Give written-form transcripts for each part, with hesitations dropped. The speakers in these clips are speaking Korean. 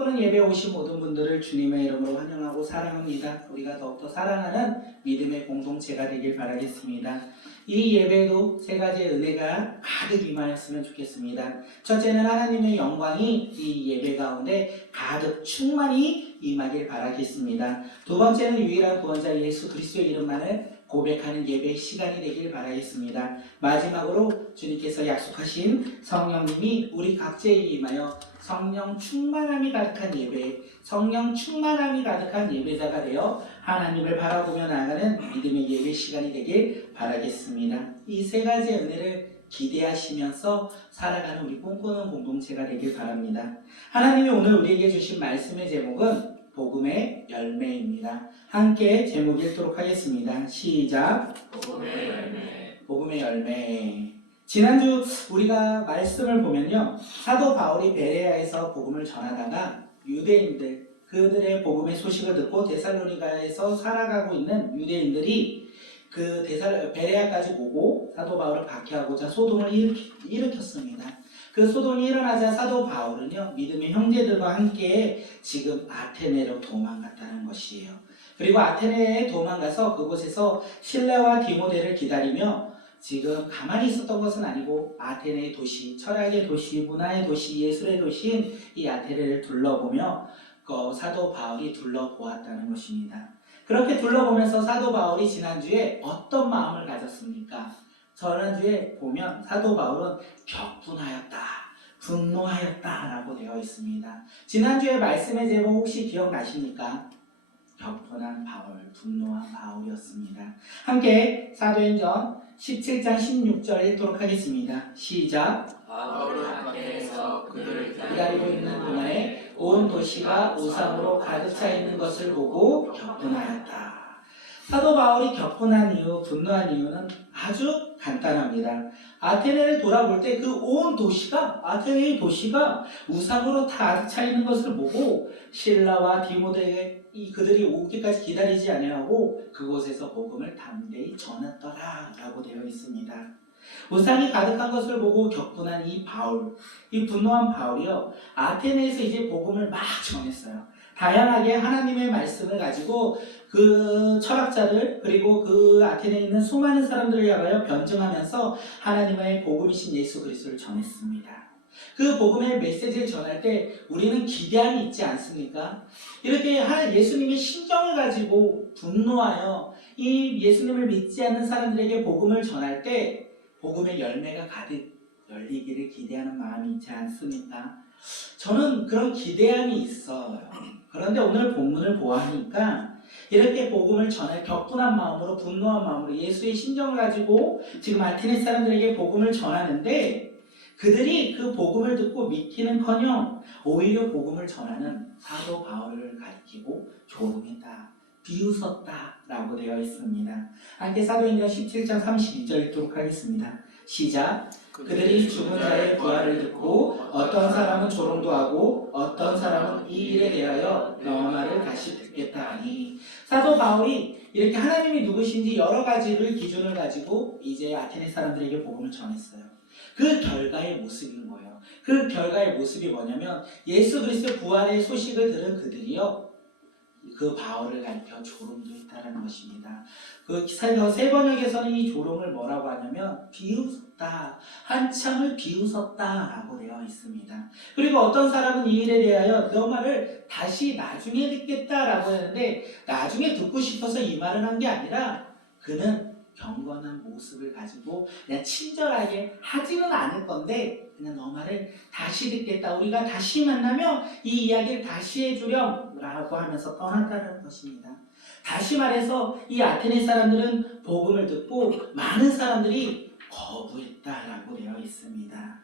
꿈꾸는 예배에 오신 모든 분들을 주님의 이름으로 환영하고 사랑합니다. 우리가 더욱더 사랑하는 믿음의 공동체가 되길 바라겠습니다. 이 예배도 세 가지의 은혜가 가득 임하였으면 좋겠습니다. 첫째는 하나님의 영광이 이 예배 가운데 가득 충만히 임하길 바라겠습니다. 두 번째는 유일한 구원자 예수 그리스도의 이름만을 고백하는 예배 시간이 되길 바라겠습니다. 마지막으로 주님께서 약속하신 성령님이 우리 각자에 임하여 성령 충만함이 가득한 예배, 성령 충만함이 가득한 예배자가 되어 하나님을 바라보며 나아가는 믿음의 예배 시간이 되길 바라겠습니다. 이 세 가지의 은혜를 기대하시면서 살아가는 우리 꿈꾸는 공동체가 되길 바랍니다. 하나님이 오늘 우리에게 주신 말씀의 제목은 복음의 열매입니다. 함께 제목 읽도록 하겠습니다. 시작. 복음의 열매. 복음의 열매. 지난주 우리가 말씀을 보면요, 사도 바울이 베레아에서 복음을 전하다가 유대인들, 그들의 복음의 소식을 듣고 데살로니가에서 살아가고 있는 유대인들이 그 베레아까지 오고 사도 바울을 박해하고자 소동을 일으켰습니다. 그 소동이 일어나자 사도 바울은요, 믿음의 형제들과 함께 지금 아테네로 도망갔다는 것이에요. 그리고 아테네에 도망가서 그곳에서 실레와 디모데를 기다리며 지금 가만히 있었던 것은 아니고 아테네의 도시, 철학의 도시, 문화의 도시, 예술의 도시인 이 아테네를 둘러보며 사도 바울이 둘러보았다는 것입니다. 그렇게 둘러보면서 사도 바울이 지난주에 어떤 마음을 가졌습니까? 지난주에 보면 사도 바울은 격분하였다, 분노하였다 라고 되어 있습니다. 지난주에 말씀의 제목 혹시 기억나십니까? 격분한 바울, 분노한 바울이었습니다. 함께 사도행전 17장 16절 읽도록 하겠습니다. 시작. 바울은 밖에서 그들을 기다리고 있는 동안에 온 도시가 우상으로 가득 차 있는 것을 보고 격분하였다. 사도 바울이 격분한 이유, 분노한 이유는 아주 간단합니다. 아테네를 돌아볼 때 그 온 도시가, 아테네의 도시가 우상으로 다 가득 차 있는 것을 보고 실라와 디모데 그들이 오기까지 기다리지 아니하고 그곳에서 복음을 담대히 전했더라 라고 되어 있습니다. 우상이 가득한 것을 보고 격분한 이 바울, 이 분노한 바울이요, 아테네에서 이제 복음을 막 전했어요. 다양하게 하나님의 말씀을 가지고 그 철학자들 그리고 그 아테네에 있는 수많은 사람들을 향하여 변증하면서 하나님의 복음이신 예수 그리스도를 전했습니다. 그 복음의 메시지를 전할 때 우리는 기대함이 있지 않습니까? 이렇게 예수님의 심정을 가지고 분노하여 이 예수님을 믿지 않는 사람들에게 복음을 전할 때 복음의 열매가 가득 열리기를 기대하는 마음이 있지 않습니까? 저는 그런 기대함이 있어요. 그런데 오늘 본문을 보아하니까 이렇게 복음을 전할 격분한 마음으로, 분노한 마음으로 예수의 심정을 가지고 지금 아테네 사람들에게 복음을 전하는데 그들이 그 복음을 듣고 믿기는커녕 오히려 복음을 전하는 사도 바울을 가리키고 조롱했다, 비웃었다 라고 되어 있습니다. 함께 사도행전 17장 32절 읽도록 하겠습니다. 시작. 그들이 죽은 자의 부활을 듣고 어떤 사람은 조롱도 하고 어떤 사람은 이 일에 대하여 너 말을 다시 듣겠다 하니, 사도 바울이 이렇게 하나님이 누구신지 여러 가지를 기준을 가지고 이제 아테네 사람들에게 복음을 전했어요. 그 결과의 모습인 거예요. 그 결과의 모습이 뭐냐면 예수 그리스도 부활의 소식을 들은 그들이요, 그 바울을 가리켜 조롱도 했다는 것입니다. 그 세 번역에서는 이 조롱을 뭐라고 하냐면 비웃었다, 한참을 비웃었다 라고 되어 있습니다. 그리고 어떤 사람은 이 일에 대하여 너 말을 다시 나중에 듣겠다 라고 했는데 나중에 듣고 싶어서 이 말을 한 게 아니라 그는 경건한 모습을 가지고 그냥 친절하게 하지는 않을 건데 그냥 너 말을 다시 듣겠다, 우리가 다시 만나면 이 이야기를 다시 해주렴 라고 하면서 떠났다는 것입니다. 다시 말해서 이 아테네 사람들은 복음을 듣고 많은 사람들이 거부했다라고 되어 있습니다.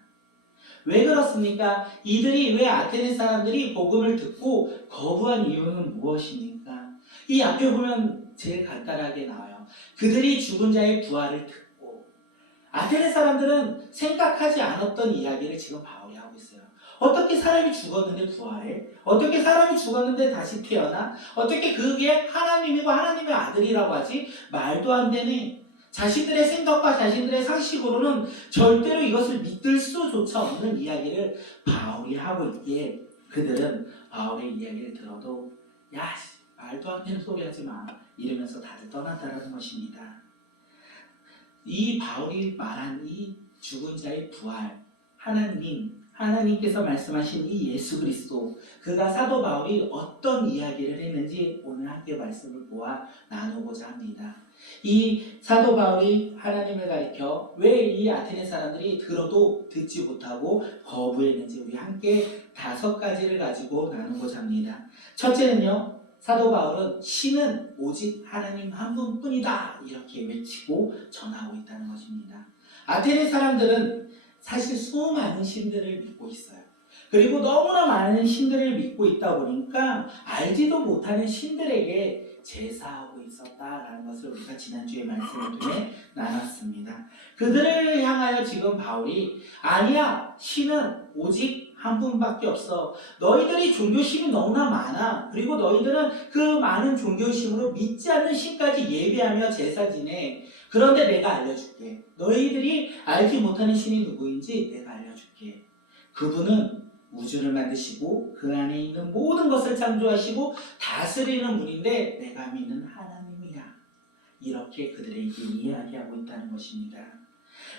왜 그렇습니까? 이들이 왜 아테네 사람들이 복음을 듣고 거부한 이유는 무엇입니까? 이 앞에 보면 제일 간단하게 나와요. 그들이 죽은 자의 부활을 듣고, 아테네 사람들은 생각하지 않았던 이야기를 지금 바울이 하고 있어요. 어떻게 사람이 죽었는데 부활해? 어떻게 사람이 죽었는데 다시 태어나? 어떻게 그게 하나님이고 하나님의 아들이라고 하지? 말도 안 되네. 자신들의 생각과 자신들의 상식으로는 절대로 이것을 믿을 수조차 없는 이야기를 바울이 하고 있기에 그들은 바울의 이야기를 들어도 야, 말도 안 되는 소리 하지 마 이러면서 다들 떠났다는 것입니다. 이 바울이 말한 이 죽은 자의 부활, 하나님께서 말씀하신 이 예수 그리스도, 그가 사도 바울이 어떤 이야기를 했는지 오늘 함께 말씀을 보아 나누고자 합니다. 이 사도 바울이 하나님을 가리켜 왜 이 아테네 사람들이 들어도 듣지 못하고 거부했는지 우리 함께 5가지를 가지고 나누고자 합니다. 첫째는요, 사도 바울은 신은 오직 하나님 한 분뿐이다 이렇게 외치고 전하고 있다는 것입니다. 아테네 사람들은 사실 수많은 신들을 믿고 있어요. 그리고 너무나 많은 신들을 믿고 있다 보니까 알지도 못하는 신들에게 제사하고 있었다라는 것을 우리가 지난주에 말씀을 통해 나눴습니다. 그들을 향하여 지금 바울이 아니야, 신은 오직 한 분밖에 없어. 너희들이 종교심이 너무나 많아. 그리고 너희들은 그 많은 종교심으로 믿지 않는 신까지 예배하며 제사 지내. 그런데 내가 알려줄게. 너희들이 알지 못하는 신이 누구인지 내가 알려줄게. 그분은 우주를 만드시고 그 안에 있는 모든 것을 창조하시고 다스리는 분인데 내가 믿는 하나님이야. 이렇게 그들에게 이야기하고 있다는 것입니다.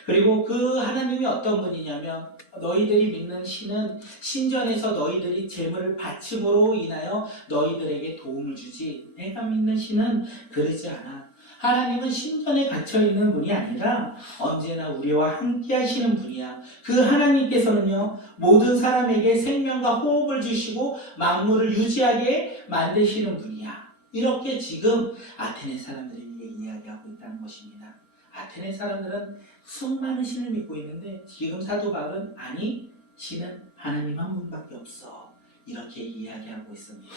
그리고 그 하나님이 어떤 분이냐면 너희들이 믿는 신은 신전에서 너희들이 제물을 바침으로 인하여 너희들에게 도움을 주지, 내가 믿는 신은 그러지 않아. 하나님은 신전에 갇혀있는 분이 아니라 언제나 우리와 함께 하시는 분이야. 그 하나님께서는요, 모든 사람에게 생명과 호흡을 주시고 만물을 유지하게 만드시는 분이야. 이렇게 지금 아테네 사람들에게 이야기하고 있다는 것입니다. 아테네 사람들은 수많은 신을 믿고 있는데 지금 사도 바울은 아니, 신은 하나님 한 분밖에 없어 이렇게 이야기하고 있습니다.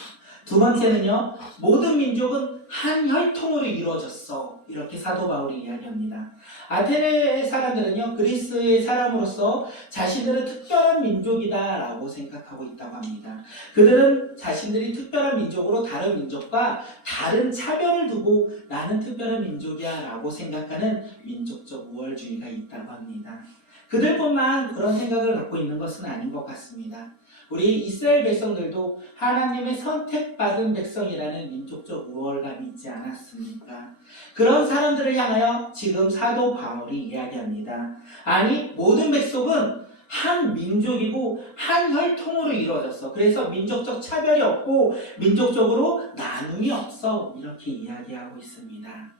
두 번째는요, 모든 민족은 한 혈통으로 이루어졌어 이렇게 사도 바울이 이야기합니다. 아테네 사람들은요, 그리스의 사람으로서 자신들은 특별한 민족이다 라고 생각하고 있다고 합니다. 그들은 자신들이 특별한 민족으로 다른 민족과 다른 차별을 두고 나는 특별한 민족이야 라고 생각하는 민족적 우월주의가 있다고 합니다. 그들뿐만 그런 생각을 갖고 있는 것은 아닌 것 같습니다. 우리 이스라엘 백성들도 하나님의 선택받은 백성이라는 민족적 우월감이 있지 않았습니까? 그런 사람들을 향하여 지금 사도 바울이 이야기합니다. 아니, 모든 백성은 한 민족이고 한 혈통으로 이루어졌어. 그래서 민족적 차별이 없고 민족적으로 나눔이 없어. 이렇게 이야기하고 있습니다.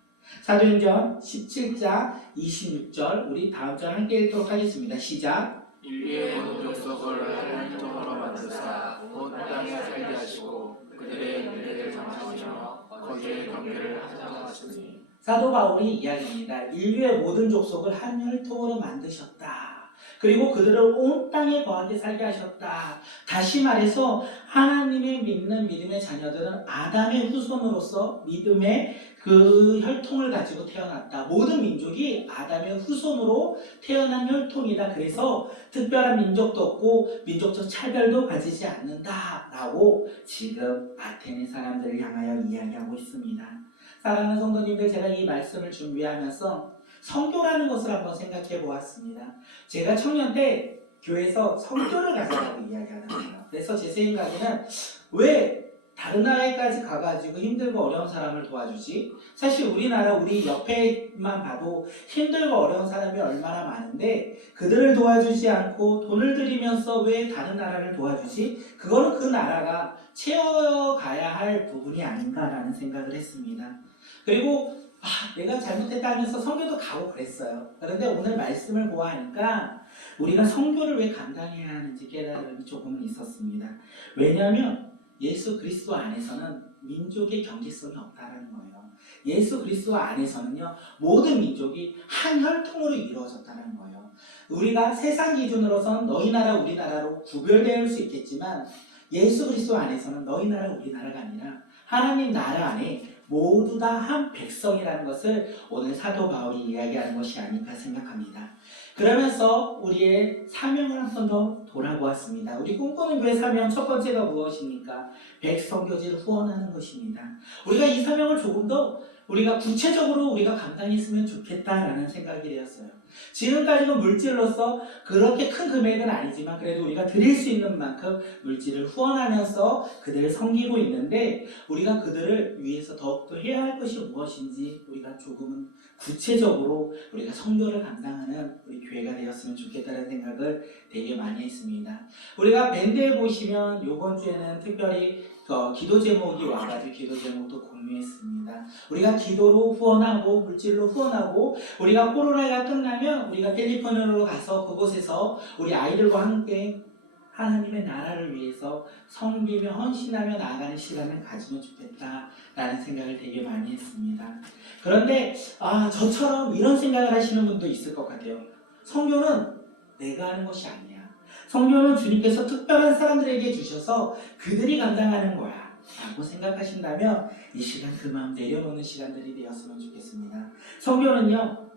사도행전 17장 26절 우리 다음 절 함께 읽도록 하겠습니다. 시작. 인류의 모든 족속을 한 혈통으로 만드사 온 땅에 살게 하시고 그들의 인대를 정하시며 거기에 경계를 하셨으니. 사도 바울이 이야기합니다. 인류의 모든 족속을 한 혈통으로 만드셨다. 그리고 그들을 온 땅에 거하게 살게 하셨다. 다시 말해서 하나님의 믿는 믿음의 자녀들은 아담의 후손으로서 믿음의 그 혈통을 가지고 태어났다. 모든 민족이 아담의 후손으로 태어난 혈통이다. 그래서 특별한 민족도 없고 민족적 차별도 가지지 않는다라고 지금 아테네 사람들을 향하여 이야기하고 있습니다. 사랑하는 성도님들, 제가 이 말씀을 준비하면서 성교라는 것을 한번 생각해 보았습니다. 제가 청년 때 교회에서 성교를 가자라고 이야기하더라고요. 그래서 제 생각에는 왜 다른 나라에까지 가가지고 힘들고 어려운 사람을 도와주지? 사실 우리나라 우리 옆에만 봐도 힘들고 어려운 사람이 얼마나 많은데 그들을 도와주지 않고 돈을 들이면서 왜 다른 나라를 도와주지? 그거는 그 나라가 채워가야 할 부분이 아닌가라는 생각을 했습니다. 그리고 내가 잘못했다 하면서 선교도 가고 그랬어요. 그런데 오늘 말씀을 보아하니까 우리가 선교를 왜 감당해야 하는지 깨달음이 조금은 있었습니다. 왜냐하면 예수 그리스도 안에서는 민족의 경계성이 없다는 거예요. 예수 그리스도 안에서는요, 모든 민족이 한 혈통으로 이루어졌다는 거예요. 우리가 세상 기준으로선 너희 나라 우리 나라로 구별될 수 있겠지만 예수 그리스도 안에서는 너희 나라 우리 나라가 아니라 하나님 나라 안에 모두 다 한 백성이라는 것을 오늘 사도 바울이 이야기하는 것이 아닐까 생각합니다. 그러면서 우리의 사명을 한 번 더 돌아보았습니다. 우리 꿈꾸는 교회 사명 첫 번째가 무엇입니까? 백성교지를 후원하는 것입니다. 우리가 이 사명을 조금 더 우리가 구체적으로 우리가 감당했으면 좋겠다라는 생각이 되었어요. 지금까지는 물질로서 그렇게 큰 금액은 아니지만 그래도 우리가 드릴 수 있는 만큼 물질을 후원하면서 그들을 섬기고 있는데 우리가 그들을 위해서 더욱더 해야 할 것이 무엇인지 우리가 조금은 구체적으로 우리가 선교를 감당하는 우리 교회가 되었으면 좋겠다는 생각을 되게 많이 했습니다. 우리가 밴드에 보시면 이번 주에는 특별히 기도 제목이 와가지고 기도 제목도 공유했습니다. 우리가 기도로 후원하고 물질로 후원하고 우리가 코로나가 끝나면 우리가 캘리포니아로 가서 그곳에서 우리 아이들과 함께 하나님의 나라를 위해서 섬기며 헌신하며 나아가는 시간을 가지면 좋겠다라는 생각을 되게 많이 했습니다. 그런데 저처럼 이런 생각을 하시는 분도 있을 것 같아요. 선교는 내가 하는 것이 아니야. 성경은 주님께서 특별한 사람들에게 주셔서 그들이 감당하는 거야 라고 생각하신다면 이 시간 그 마음 내려놓는 시간들이 되었으면 좋겠습니다. 성경은요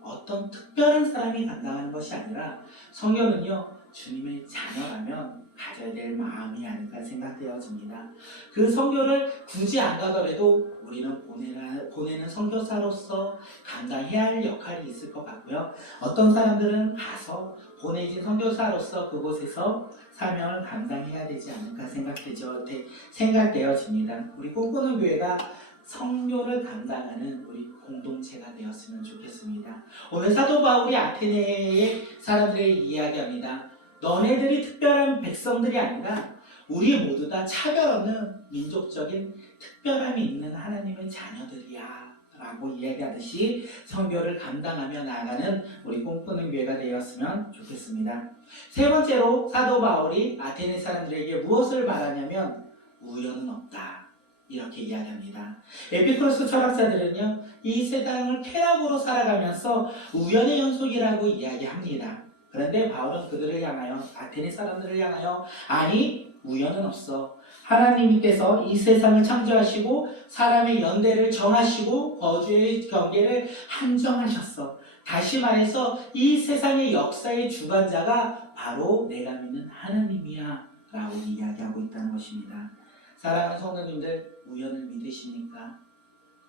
어떤 특별한 사람이 감당하는 것이 아니라 성경은요 주님의 자녀라면 가져야 될 마음이 아닐까 생각되어집니다. 그 선교를 굳이 안 가더라도 우리는 보내는 선교사로서 감당해야 할 역할이 있을 것 같고요. 어떤 사람들은 가서 보내진 선교사로서 그곳에서 사명을 감당해야 되지 않을까 생각되어집니다. 우리 꿈꾸는 교회가 선교를 감당하는 우리 공동체가 되었으면 좋겠습니다. 오늘 사도 바울이 아테네의 사람들에게 이야기합니다. 너네들이 특별한 백성들이 아니라 우리 모두 다 차별 없는 민족적인 특별함이 있는 하나님의 자녀들이야 라고 이야기하듯이 선교를 감당하며 나아가는 우리 꿈꾸는 교회가 되었으면 좋겠습니다. 세 번째로 사도 바울이 아테네 사람들에게 무엇을 말하냐면 우연은 없다 이렇게 이야기합니다. 에피쿠로스 철학자들은요 이 세상을 쾌락으로 살아가면서 우연의 연속이라고 이야기합니다. 그런데 바울은 그들을 향하여 아테네 사람들을 향하여 아니 우연은 없어. 하나님께서 이 세상을 창조하시고 사람의 연대를 정하시고 거주의 경계를 한정하셨어. 다시 말해서 이 세상의 역사의 주관자가 바로 내가 믿는 하나님이야 라고 이야기하고 있다는 것입니다. 사랑하는 성도님들 우연을 믿으십니까?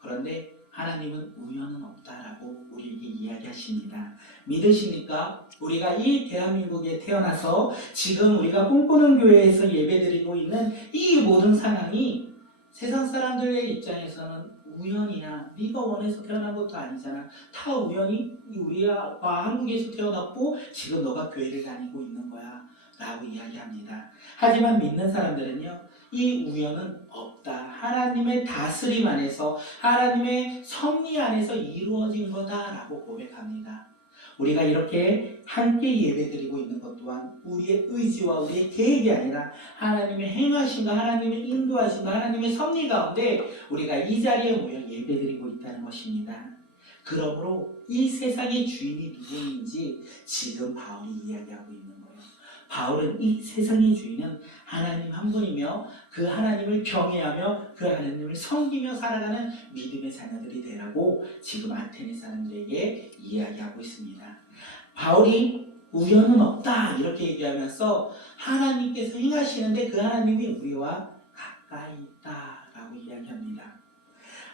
그런데 하나님은 우연은 없다라고 우리에게 이야기하십니다. 믿으십니까? 우리가 이 대한민국에 태어나서 지금 우리가 꿈꾸는 교회에서 예배드리고 있는 이 모든 상황이 세상 사람들의 입장에서는 우연이야. 네가 원해서 태어난 것도 아니잖아. 다 우연히 우리가 한국에서 태어났고 지금 너가 교회를 다니고 있는 거야 라고 이야기합니다. 하지만 믿는 사람들은요 이 우연은 없다. 하나님의 다스림 안에서 하나님의 섭리 안에서 이루어진 거다라고 고백합니다. 우리가 이렇게 함께 예배드리고 있는 것 또한 우리의 의지와 우리의 계획이 아니라 하나님의 행하심과 하나님의 인도하심과 하나님의 섭리 가운데 우리가 이 자리에 모여 예배드리고 있다는 것입니다. 그러므로 이 세상의 주인이 누구인지 지금 바울이 이야기하고 있는 거예요. 바울은 이 세상의 주인은 하나님 한 분이며 그 하나님을 경외하며 그 하나님을 섬기며 살아가는 믿음의 자녀들이 되라고 지금 아테네 사람들에게 이야기하고 있습니다. 바울이 우연은 없다 이렇게 얘기하면서 하나님께서 행하시는데 그 하나님이 우리와 가까이 있다라고 이야기합니다.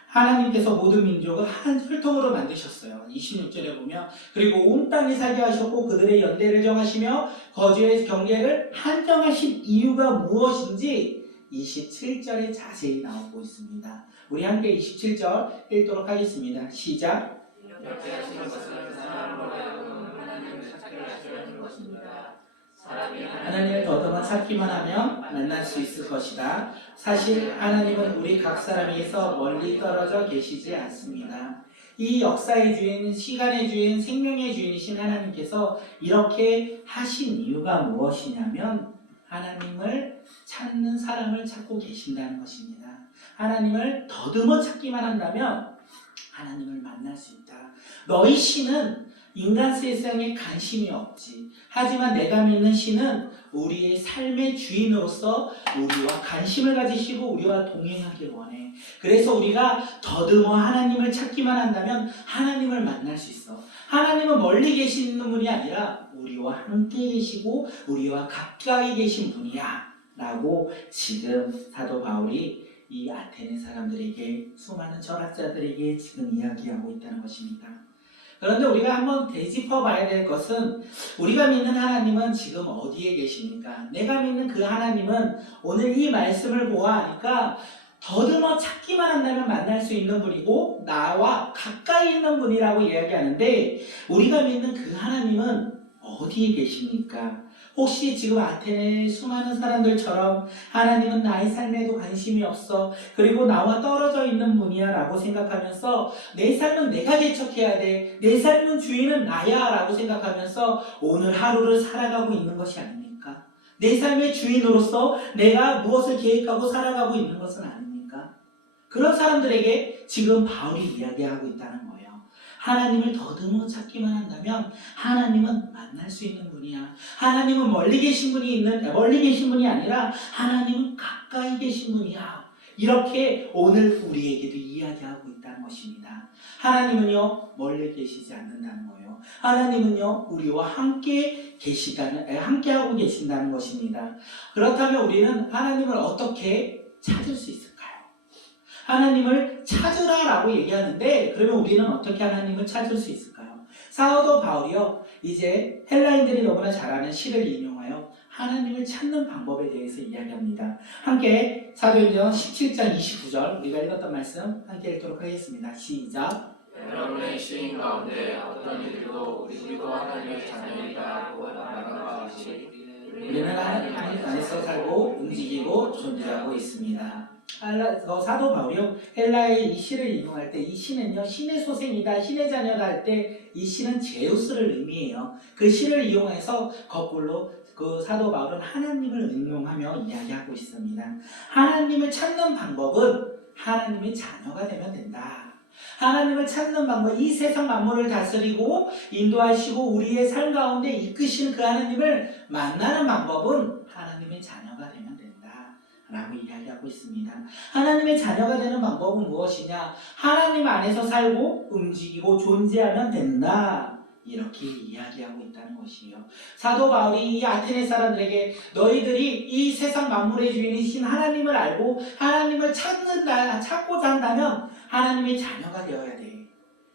하나님께서 모든 민족을 한 혈통으로 만드셨어요. 26절에 보면 그리고 온 땅에 살게 하셨고 그들의 연대를 정하시며 거주의 경계를 한정하신 이유가 무엇인지 27절에 자세히 나오고 있습니다. 우리 함께 27절 읽도록 하겠습니다. 시작. 이렇게 하시는 것은 사람으로 하여금 하나님을 찾게 하시려는 것입니다. 하나님을 더더욱 찾기만 하면 만날 수 있을 것이다. 사실 하나님은 우리 각 사람에게서 멀리 떨어져 계시지 않습니다. 이 역사의 주인, 시간의 주인, 생명의 주인이신 하나님께서 이렇게 하신 이유가 무엇이냐면 하나님을 찾는 사람을 찾고 계신다는 것입니다. 하나님을 더듬어 찾기만 한다면 하나님을 만날 수 있다. 너희 신은 인간 세상에 관심이 없지. 하지만 내가 믿는 신은 우리의 삶의 주인으로서 우리와 관심을 가지시고 우리와 동행하길 원해. 그래서 우리가 더듬어 하나님을 찾기만 한다면 하나님을 만날 수 있어. 하나님은 멀리 계시는 분이 아니라 우리와 함께 계시고 우리와 가까이 계신 분이야 라고 지금 사도 바울이 이 아테네 사람들에게, 수많은 철학자들에게 지금 이야기하고 있다는 것입니다. 그런데 우리가 한번 되짚어 봐야 될 것은, 우리가 믿는 하나님은 지금 어디에 계십니까? 내가 믿는 그 하나님은 오늘 이 말씀을 보아하니까 더듬어 찾기만 한다면 만날 수 있는 분이고 나와 가까이 있는 분이라고 이야기하는데, 우리가 믿는 그 하나님은 어디에 계십니까? 혹시 지금 아테네 수많은 사람들처럼 하나님은 나의 삶에도 관심이 없어, 그리고 나와 떨어져 있는 분이야 라고 생각하면서 내 삶은 내가 개척해야 돼, 내 삶은 주인은 나야 라고 생각하면서 오늘 하루를 살아가고 있는 것이 아닙니까? 내 삶의 주인으로서 내가 무엇을 계획하고 살아가고 있는 것은 아닙니까? 그런 사람들에게 지금 바울이 이야기하고 있다는 거예요. 하나님을 더듬어 찾기만 한다면 하나님은 만날 수 있는 분이야. 하나님은 멀리 계신 분이 아니라 하나님은 가까이 계신 분이야. 이렇게 오늘 우리에게도 이야기하고 있다는 것입니다. 하나님은요, 멀리 계시지 않는다는 거예요. 하나님은요, 우리와 함께하고 계신다는 것입니다. 그렇다면 우리는 하나님을 어떻게 찾을 수 있을까요? 하나님을 찾으라라고 얘기하는데, 그러면 우리는 어떻게 하나님을 찾을 수 있을까요? 사도 바울이요, 이제 헬라인들이 너무나 잘 아는 시를 인용하여 하나님을 찾는 방법에 대해서 이야기합니다. 함께 사도행전 17장 29절, 우리가 읽었던 말씀 함께 읽도록 하겠습니다. 시작. 여러분의 시인 가운데 어떤 이들도 우리도 하나님의 자녀이다고 말하는 바 같이 우리는 하나님 안에서 살고 움직이고 존재하고 있습니다. 사도 바울이요, 헬라의 이 시를 인용할 때 이 시는요, 신의 소생이다, 신의 자녀다 할 때 이 시는 제우스를 의미해요. 그 시를 이용해서 거꾸로 그 사도 바울은 하나님을 응용하며 이야기하고 있습니다. 하나님을 찾는 방법은 하나님의 자녀가 되면 된다. 하나님을 찾는 방법, 이 세상 만물을 다스리고 인도하시고 우리의 삶 가운데 이끄시는 그 하나님을 만나는 방법은 하나님의 자녀가 되면 된다 라고 이야기하고 있습니다. 하나님의 자녀가 되는 방법은 무엇이냐? 하나님 안에서 살고 움직이고 존재하면 된다, 이렇게 이야기하고 있다는 것이에요. 사도 바울이 이 아테네 사람들에게 너희들이 이 세상 만물의 주인이신 하나님을 알고 하나님을 찾고자 한다면 하나님의 자녀가 되어야 돼.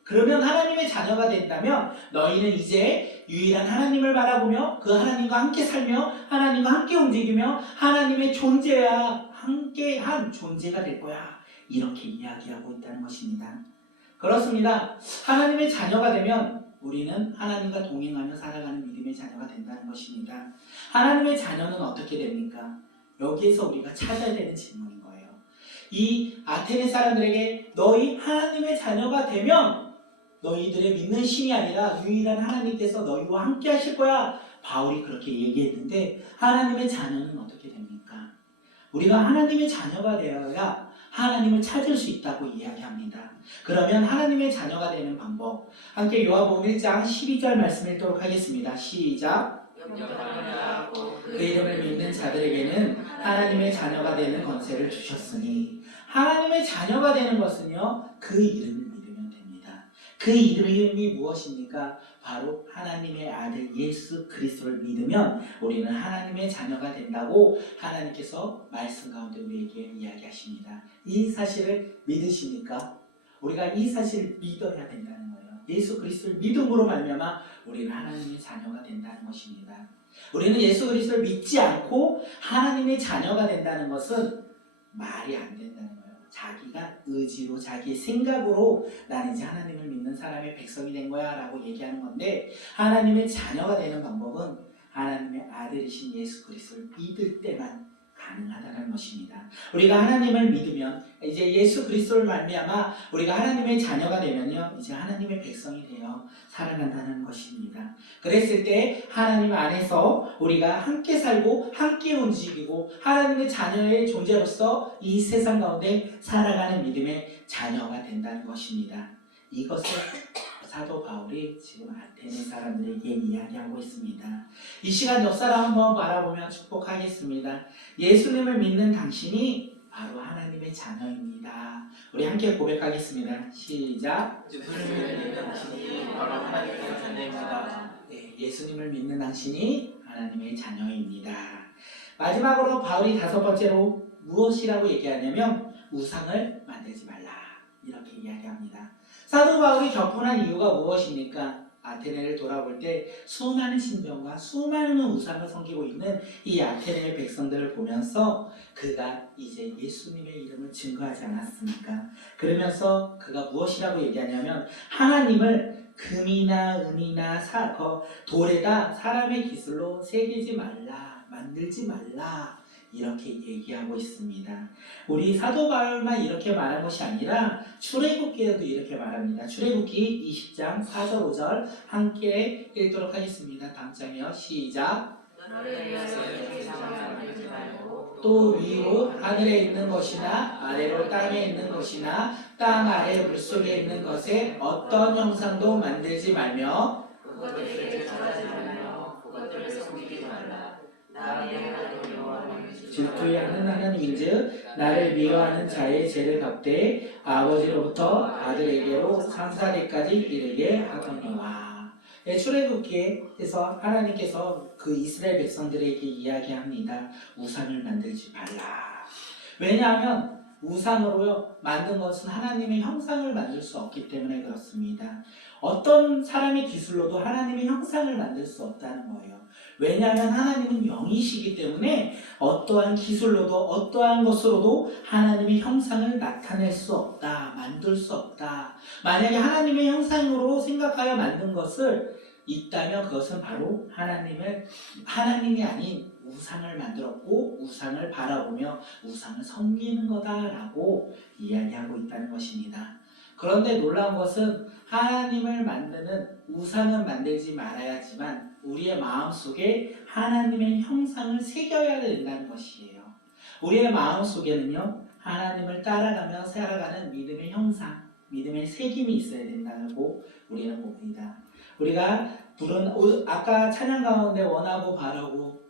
그러면 하나님의 자녀가 된다면 너희는 이제 유일한 하나님을 바라보며 그 하나님과 함께 살며 하나님과 함께 움직이며 하나님의 존재와 함께한 존재가 될 거야, 이렇게 이야기하고 있다는 것입니다. 그렇습니다. 하나님의 자녀가 되면 우리는 하나님과 동행하며 살아가는 믿음의 자녀가 된다는 것입니다. 하나님의 자녀는 어떻게 됩니까? 여기에서 우리가 찾아야 되는 질문인 거예요. 이 아테네 사람들에게 너희 하나님의 자녀가 되면 너희들의 믿는 신이 아니라 유일한 하나님께서 너희와 함께 하실 거야, 바울이 그렇게 얘기했는데, 하나님의 자녀는 어떻게 됩니까? 우리가 하나님의 자녀가 되어야 하나님을 찾을 수 있다고 이야기합니다. 그러면 하나님의 자녀가 되는 방법, 함께 요한복음 1장 12절 말씀 읽도록 하겠습니다. 시작. 그 이름을 믿는 자들에게는 하나님의 자녀가 되는 권세를 주셨으니, 하나님의 자녀가 되는 것은요, 그 이름을 믿으면 됩니다. 그 이름이 무엇입니까? 바로 하나님의 아들 예수 그리스도를 믿으면 우리는 하나님의 자녀가 된다고 하나님께서 말씀 가운데 우리에게 이야기하십니다. 이 사실을 믿으십니까? 우리가 이 사실을 믿어야 된다는 거예요. 예수 그리스도를 믿음으로 말미암아 우리는 하나님의 자녀가 된다는 것입니다. 우리는 예수 그리스도를 믿지 않고 하나님의 자녀가 된다는 것은 말이 안 된다는 거예요. 자기가 의지로, 자기의 생각으로 나는 이제 하나님을 믿는 사람의 백성이 된 거야 라고 얘기하는 건데, 하나님의 자녀가 되는 방법은 하나님의 아들이신 예수 그리스도를 믿을 때만 가능하다는 것입니다. 우리가 하나님을 믿으면, 이제 예수 그리스도를 말미암아 우리가 하나님의 자녀가 되면요, 이제 하나님의 백성이 되어 살아간다는 것입니다. 그랬을 때 하나님 안에서 우리가 함께 살고 함께 움직이고 하나님의 자녀의 존재로서 이 세상 가운데 살아가는 믿음의 자녀가 된다는 것입니다. 이것을 사도 바울이 지금 아테네 사람들에게 이야기하고 있습니다. 이 시간 역사를 한번 바라보며 축복하겠습니다. 예수님을 믿는 당신이 바로 하나님의 자녀입니다. 우리 함께 고백하겠습니다. 시작. 예수님을 믿는 당신이 바로 하나님의 자녀입니다. 네, 예수님을 믿는 당신이 하나님의 자녀입니다. 마지막으로 바울이 다섯 번째로 무엇이라고 얘기하냐면 우상을 만들지 말라 이렇게 이야기합니다. 사도 바울이 격분한 이유가 무엇입니까? 아테네를 돌아볼 때 수많은 신전과 수많은 우상을 섬기고 있는 이 아테네의 백성들을 보면서 그가 이제 예수님의 이름을 증거하지 않았습니까? 그러면서 그가 무엇이라고 얘기하냐면 하나님을 금이나 은이나 돌에다 사람의 기술로 새기지 말라, 만들지 말라 이렇게 얘기하고 있습니다. 우리 사도 바울만 이렇게 말한 것이 아니라 출애굽기에도 이렇게 말합니다. 출애굽기 20장 4절 5절 함께 읽도록 하겠습니다. 당장이요. 시작. 또 위로 하늘에 있는 것이나 아래로 땅에 있는 것이나 땅 아래 물속에 있는 것에 어떤 형상도 만들지 말며 질투하는 하나님인즉 나를 미워하는 자의 죄를 갚되 아버지로부터 아들에게로 상사되까지 이르게 하거니와. 출애굽기에서 하나님께서 그 이스라엘 백성들에게 이야기합니다. 우상을 만들지 말라. 왜냐하면 우상으로 만든 것은 하나님의 형상을 만들 수 없기 때문에 그렇습니다. 어떤 사람의 기술로도 하나님의 형상을 만들 수 없다는 거예요. 왜냐하면 하나님은 영이시기 때문에 어떠한 기술로도 어떠한 것으로도 하나님의 형상을 나타낼 수 없다, 만들 수 없다. 만약에 하나님의 형상으로 생각하여 만든 것을 있다면 그것은 바로 하나님이 아닌 우상을 만들었고 우상을 바라보며 우상을 섬기는 거다라고 이야기하고 있다는 것입니다. 그런데 놀라운 것은 하나님을 만드는 우상은 만들지 말아야지만 우리의 마음속에 하나님의 형상을 새겨야 된다는 것이에요. 우리의 마음속에는요 하나님을 따라가며 살아가는 믿음의 형상, 믿음의 새김이 있어야 된다고 우리는 봅니다. 우리가 아까 찬양 가운데 원하고 바라고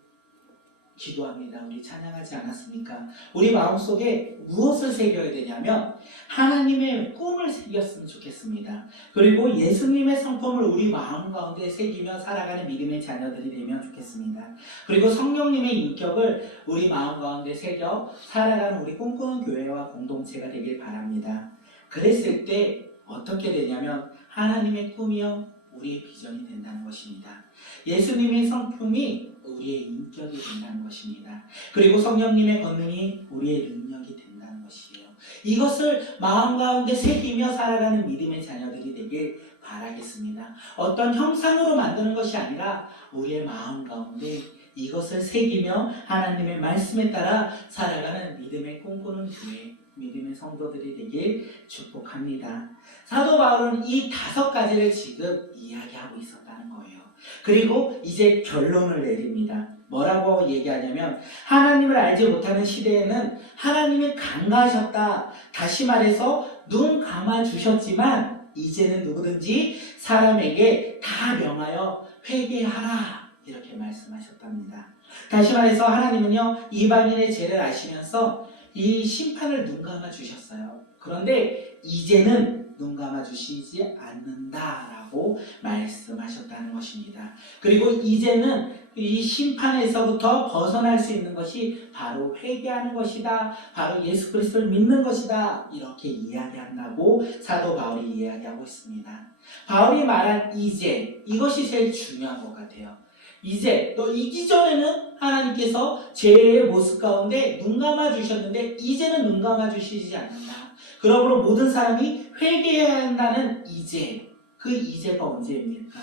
기도합니다. 우리 찬양하지 않았습니까? 우리 마음속에 무엇을 새겨야 되냐면 하나님의 꿈을 새겼으면 좋겠습니다. 그리고 예수님의 성품을 우리 마음 가운데 새기며 살아가는 믿음의 자녀들이 되면 좋겠습니다. 그리고 성령님의 인격을 우리 마음 가운데 새겨 살아가는 우리 꿈꾸는 교회와 공동체가 되길 바랍니다. 그랬을 때 어떻게 되냐면 하나님의 꿈이요 우리의 비전이 된다는 것입니다. 예수님의 성품이 우리의 인격이 된다는 것입니다. 그리고 성령님의 권능이 우리의 능력이 된다는 것이에요. 이것을 마음 가운데 새기며 살아가는 믿음의 자녀들이 되길 바라겠습니다. 어떤 형상으로 만드는 것이 아니라 우리의 마음 가운데 이것을 새기며 하나님의 말씀에 따라 살아가는 믿음의 꿈꾸는 교회, 믿음의 성도들이 되길 축복합니다. 사도 바울은 이 5가지를 지금 이야기하고 있었다는 거예요. 그리고 이제 결론을 내립니다. 뭐라고 얘기하냐면 하나님을 알지 못하는 시대에는 하나님이 간과하셨다. 다시 말해서 눈 감아주셨지만 이제는 누구든지 사람에게 다 명하여 회개하라 이렇게 말씀하셨답니다. 다시 말해서 하나님은요 이방인의 죄를 아시면서 이 심판을 눈 감아주셨어요. 그런데 이제는 눈 감아주시지 않는다라고 말씀하셨다는 것입니다. 그리고 이제는 이 심판에서부터 벗어날 수 있는 것이 바로 회개하는 것이다. 바로 예수 그리스도를 믿는 것이다. 이렇게 이야기한다고 사도 바울이 이야기하고 있습니다. 바울이 말한 이제 이것이 제일 중요한 것 같아요. 이제 너 이전에는 하나님께서 죄의 모습 가운데 눈 감아 주셨는데 이제는 눈 감아 주시지 않는다. 그러므로 모든 사람이 회개해야 한다는 이제, 그 이제가 언제입니까?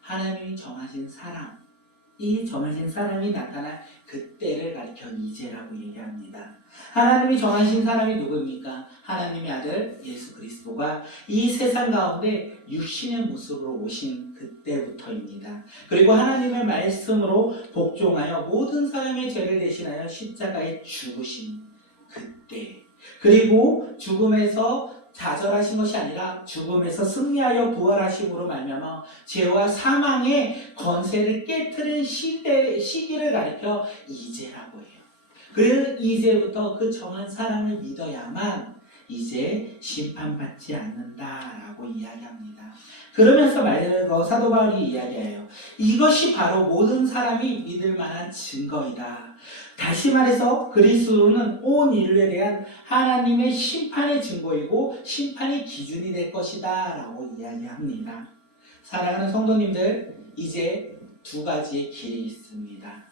하나님이 정하신 사람, 이 정하신 사람이 나타날 그때를 가리켜 이제라고 얘기합니다. 하나님이 정하신 사람이 누구입니까? 하나님의 아들 예수 그리스도가 이 세상 가운데 육신의 모습으로 오신 그때부터입니다. 그리고 하나님의 말씀으로 복종하여 모든 사람의 죄를 대신하여 십자가에 죽으신 그때, 그리고 죽음에서 좌절하신 것이 아니라 죽음에서 승리하여 부활하심으로 말미암아 죄와 사망의 권세를 깨트린 시기를 가리켜 이제라고 해요. 그 이제부터 그 정한 사람을 믿어야만 이제 심판받지 않는다라고 이야기합니다. 그러면서 사도 바울이 이야기해요. 이것이 바로 모든 사람이 믿을 만한 증거이다. 다시 말해서 그리스도는 온 인류에 대한 하나님의 심판의 증거이고 심판의 기준이 될 것이다 라고 이야기합니다. 사랑하는 성도님들, 이제 두 가지의 길이 있습니다.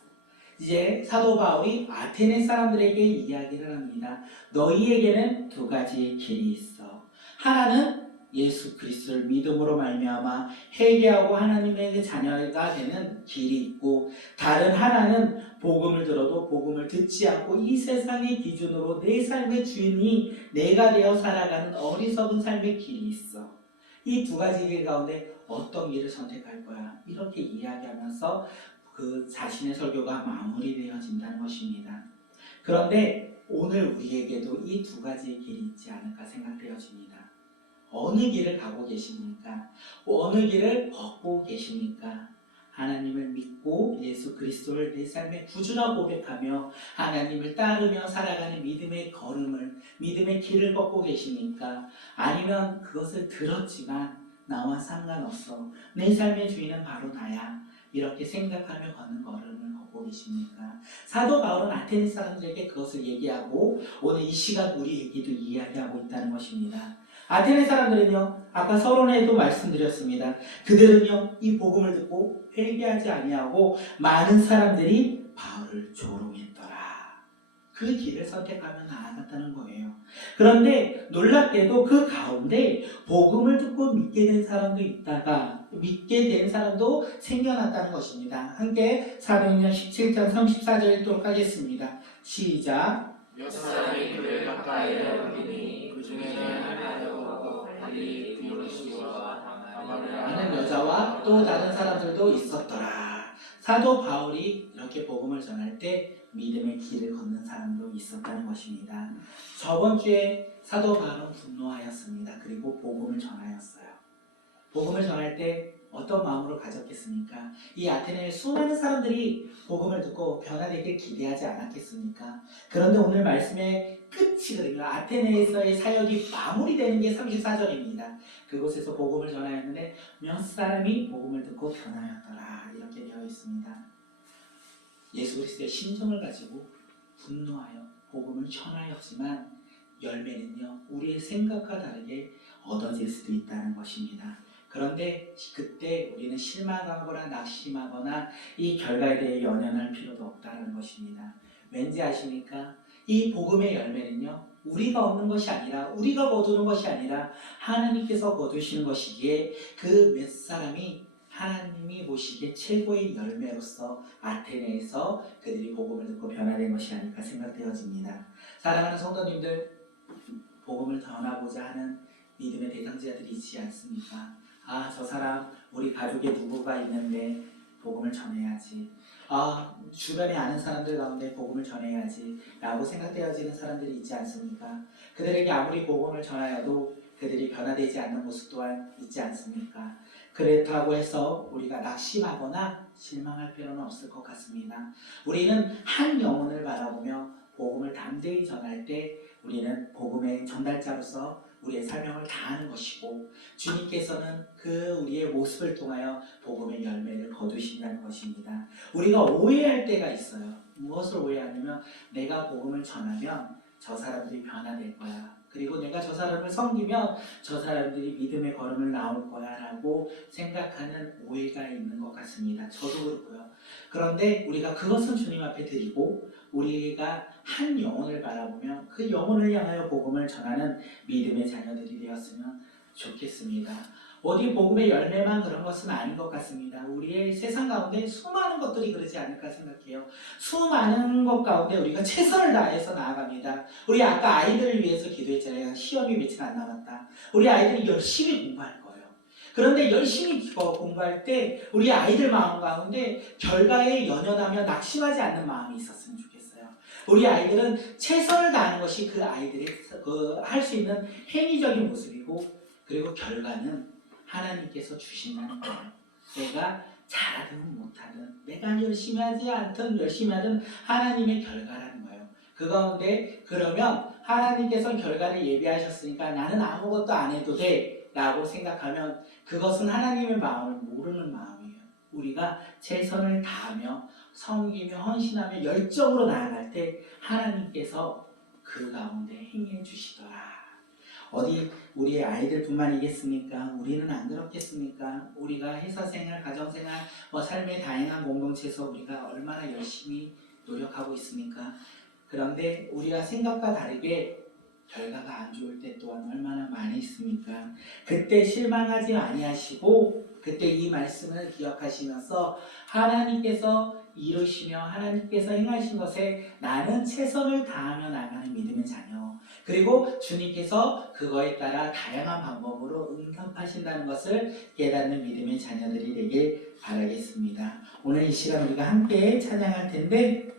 이제 사도 바울이 아테네 사람들에게 이야기를 합니다. 너희에게는 두 가지의 길이 있어. 하나는 예수 그리스도를 믿음으로 말미암아 회개하고 하나님의 자녀가 되는 길이 있고, 다른 하나는 복음을 들어도 복음을 듣지 않고 이 세상의 기준으로 내 삶의 주인이 내가 되어 살아가는 어리석은 삶의 길이 있어. 이 두 가지 길 가운데 어떤 길을 선택할 거야? 이렇게 이야기하면서 그 자신의 설교가 마무리되어진다는 것입니다. 그런데 오늘 우리에게도 이 두 가지의 길이 있지 않을까 생각되어집니다. 어느 길을 가고 계십니까? 어느 길을 걷고 계십니까? 하나님을 믿고 예수 그리스도를 내 삶의 구주라고 고백하며 하나님을 따르며 살아가는 믿음의 걸음을, 믿음의 길을 걷고 계십니까? 아니면 그것을 들었지만 나와 상관없어, 내 삶의 주인은 바로 나야, 이렇게 생각하며 걷는 걸음을 걷고 계십니까? 사도 바울은 아테네 사람들에게 그것을 얘기하고 오늘 이 시간 우리에게도 이야기하고 있다는 것입니다. 아테네 사람들은요, 아까 서론에도 말씀드렸습니다. 그들은요, 이 복음을 듣고 회개하지 아니하고 많은 사람들이 바울을 조롱했더라. 그 길을 선택하며 나아갔다는 거예요. 그런데 놀랍게도 그 가운데 복음을 듣고 믿게 된 사람도 있다가 믿게 된 사람도 생겨났다는 것입니다. 함께 사도행전 17장 34절 읽도록 하겠습니다. 시작. 몇 사람이 그를 가까이에 오르니 그 중에는 하나도 달리 디오르시와 하는 여자와 또 다른 사람들도 있었더라. 사도 바울이 이렇게 복음을 전할 때 믿음의 길을 걷는 사람도 있었다는 것입니다. 저번 주에 사도 바울은 분노하였습니다. 그리고 복음을 전하였어요. 복음을 전할 때 어떤 마음으로 가졌겠습니까? 이 아테네의 수많은 사람들이 복음을 듣고 변화되길 기대하지 않았겠습니까? 그런데 오늘 말씀의 끝이거든요. 아테네에서의 사역이 마무리되는 게 34절입니다. 그곳에서 복음을 전하였는데 몇 사람이 복음을 듣고 변하였더라, 이렇게 되어 있습니다. 예수 그리스도의 심정을 가지고 분노하여 복음을 전하였지만 열매는요, 우리의 생각과 다르게 얻어질 수도 있다는 것입니다. 그런데 그때 우리는 실망하거나 낙심하거나 이 결과에 대해 연연할 필요도 없다는 것입니다. 왠지 아십니까? 이 복음의 열매는요, 우리가 얻는 것이 아니라, 우리가 거두는 것이 아니라 하나님께서 거두시는 것이기에 그 몇 사람이 하나님이 보시기에 최고의 열매로서 아테네에서 그들이 복음을 듣고 변화된 것이 아닐까 생각되어집니다. 사랑하는 성도님들, 복음을 전하고자 하는 믿음의 대상자들이 있지 않습니까? 아, 저 사람 우리 가족에 누구가 있는데 복음을 전해야지. 아, 주변에 아는 사람들 가운데 복음을 전해야지 라고 생각되어지는 사람들이 있지 않습니까? 그들에게 아무리 복음을 전하여도 그들이 변화되지 않는 모습 또한 있지 않습니까? 그렇다고 해서 우리가 낙심하거나 실망할 필요는 없을 것 같습니다. 우리는 한 영혼을 바라보며 복음을 담대히 전할 때 우리는 복음의 전달자로서 우리의 사명을 다하는 것이고, 주님께서는 그 우리의 모습을 통하여 복음의 열매를 거두신다는 것입니다. 우리가 오해할 때가 있어요. 무엇을 오해하냐면 내가 복음을 전하면 저 사람들이 변화될 거야, 그리고 내가 저 사람을 섬기면 저 사람들이 믿음의 걸음을 나올 거야 라고 생각하는 오해가 있는 것 같습니다. 저도 그렇고요. 그런데 우리가 그것은 주님 앞에 드리고 우리가 한 영혼을 바라보며 그 영혼을 향하여 복음을 전하는 믿음의 자녀들이 되었으면 좋겠습니다. 어디 복음의 열매만 그런 것은 아닌 것 같습니다. 우리의 세상 가운데 수많은 것들이 그러지 않을까 생각해요. 수많은 것 가운데 우리가 최선을 다해서 나아갑니다. 우리 아까 아이들을 위해서 기도했잖아요. 시험이 며칠 안 남았다. 우리 아이들이 열심히 공부할 거예요. 그런데 열심히 공부할 때 우리 아이들 마음 가운데 결과에 연연하며 낙심하지 않는 마음이 있었으면 좋겠어요. 우리 아이들은 최선을 다하는 것이 그 아이들이 할 수 있는 행위적인 모습이고, 그리고 결과는 하나님께서 주신다는 거예요. 내가 잘하든 못하든, 내가 열심히 하지 않든 열심히 하든 하나님의 결과라는 거예요. 그 가운데 그러면 하나님께서 결과를 예비하셨으니까 나는 아무것도 안 해도 돼 라고 생각하면 그것은 하나님의 마음을 모르는 마음이에요. 우리가 최선을 다하며 섬기며 헌신하며 열정으로 나아갈 때 하나님께서 그 가운데 행해 주시더라. 어디 우리의 아이들뿐만이겠습니까? 우리는 안 그렇겠습니까? 우리가 회사생활, 가정생활, 삶의 다양한 공동체에서 우리가 얼마나 열심히 노력하고 있습니까? 그런데 우리가 생각과 다르게 결과가 안 좋을 때 또한 얼마나 많이 있습니까? 그때 실망하지 아니하시고 그때 이 말씀을 기억하시면서 하나님께서 이루시며 하나님께서 행하신 것에 나는 최선을 다하며 나가는 믿음의 자녀, 그리고 주님께서 그거에 따라 다양한 방법으로 응답하신다는 것을 깨닫는 믿음의 자녀들이 되길 바라겠습니다. 오늘 이 시간 우리가 함께 찬양할 텐데